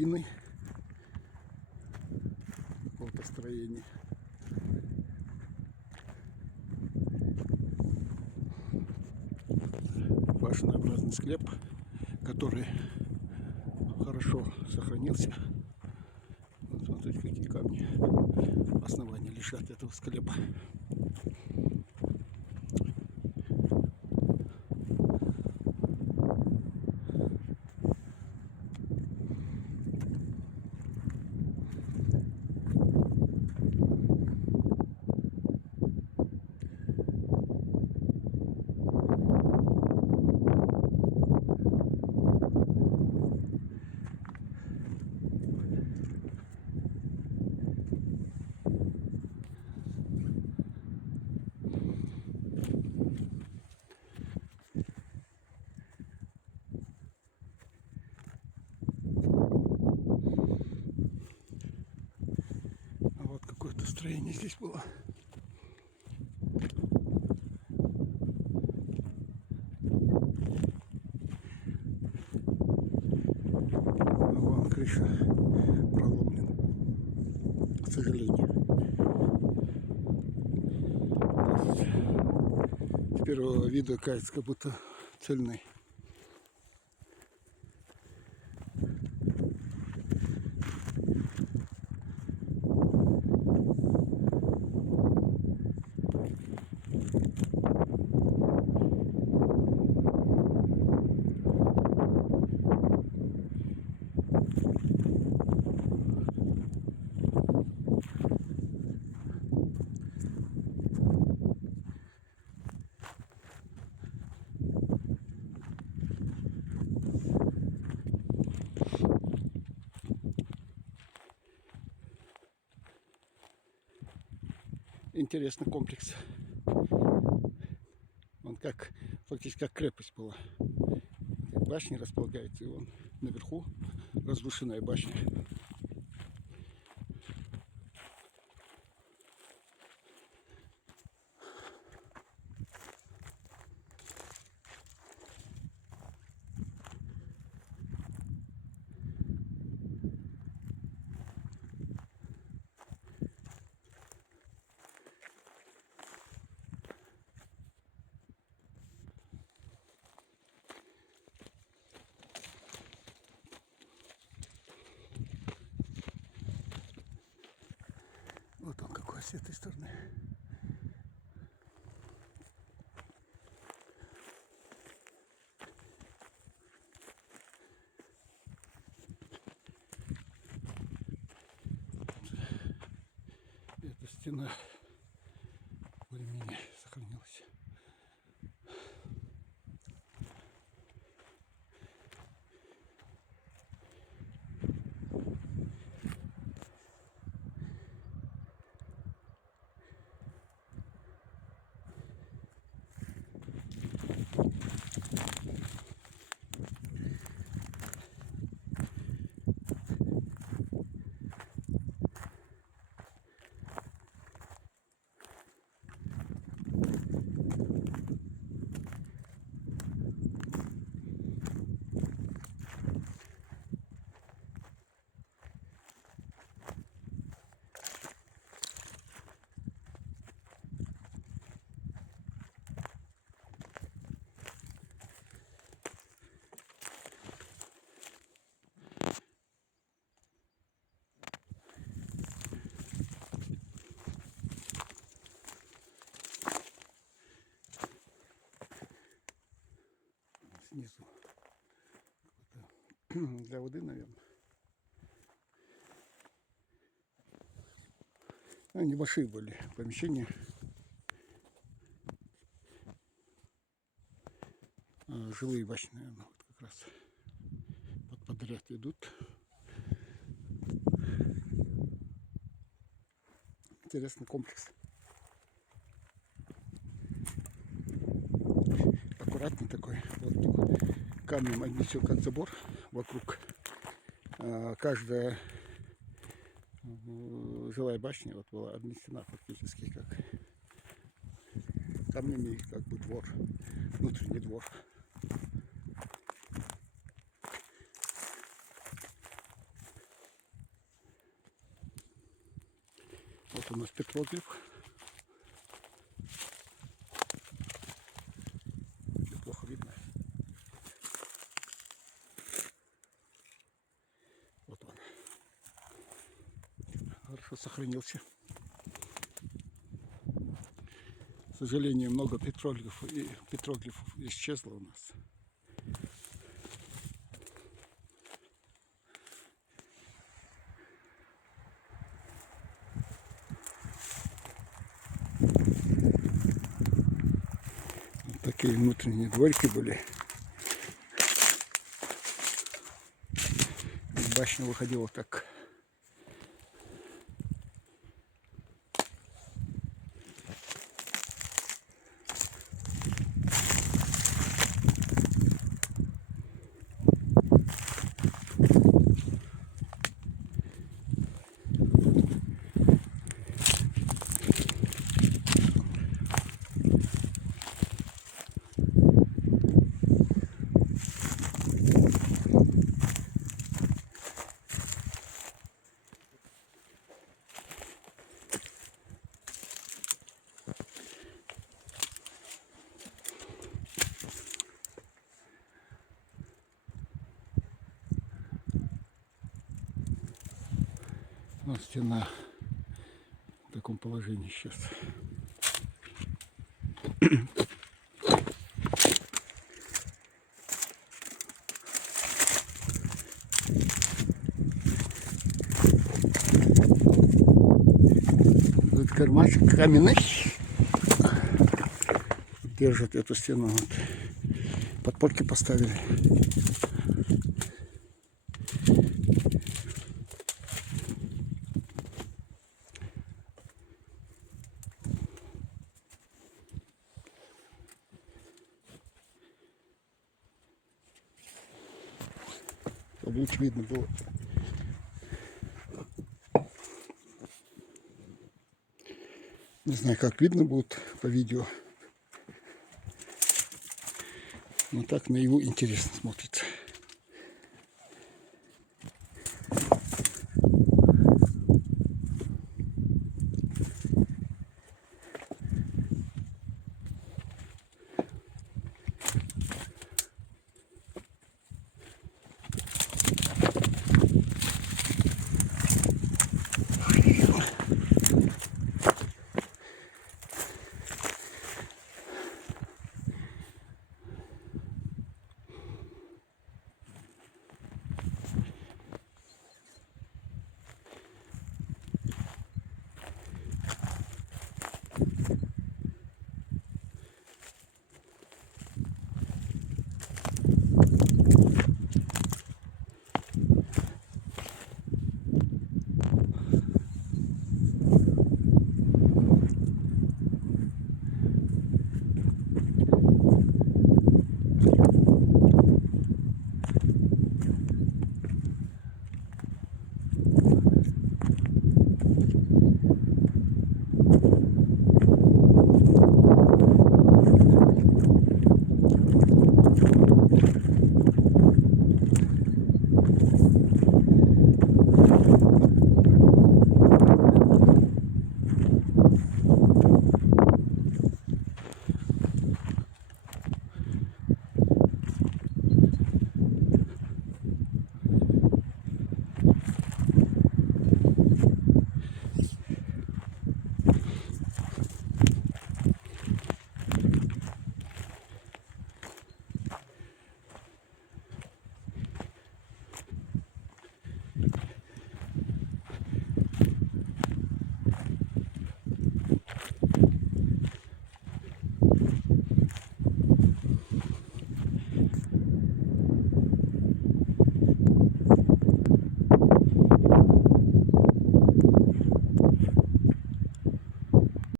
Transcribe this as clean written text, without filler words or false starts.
руины какого-то строения. Башенообразный склеп, который хорошо сохранился. Вот смотрите, какие камни основания лежат этого склепа. Вот какое-то строение здесь было. Вон крыша проломлена, к сожалению. С первого вида кажется, как будто цельный. Интересный комплекс. Он как фактически как крепость была. Башни располагаются, и он наверху разрушенная башня. Вот он какой с этой стороны. Эта стена более-менее сохранилась. Снизу для воды, наверное. Ну, небольшие были помещения. Жилые башни, наверное, вот как раз подряд идут. Интересный комплекс. Аккуратный такой. Вот камнем обнесен как забор вокруг. Каждая жилая башня вот была обнесена фактически как камнями, как бы двор, внутренний двор. Вот у нас петроглиф. Плохо видно. Вот он. Хорошо сохранился. К сожалению, много петроглифов исчезло у нас. Вот такие внутренние дворики были. Башня выходила так. Но стена в таком положении сейчас. Тут кармашек каменный держит эту стену. Вот. Подпорки поставили. Чтобы лучше видно было. Не знаю, как видно будет по видео. Но так наяву интересно смотрится.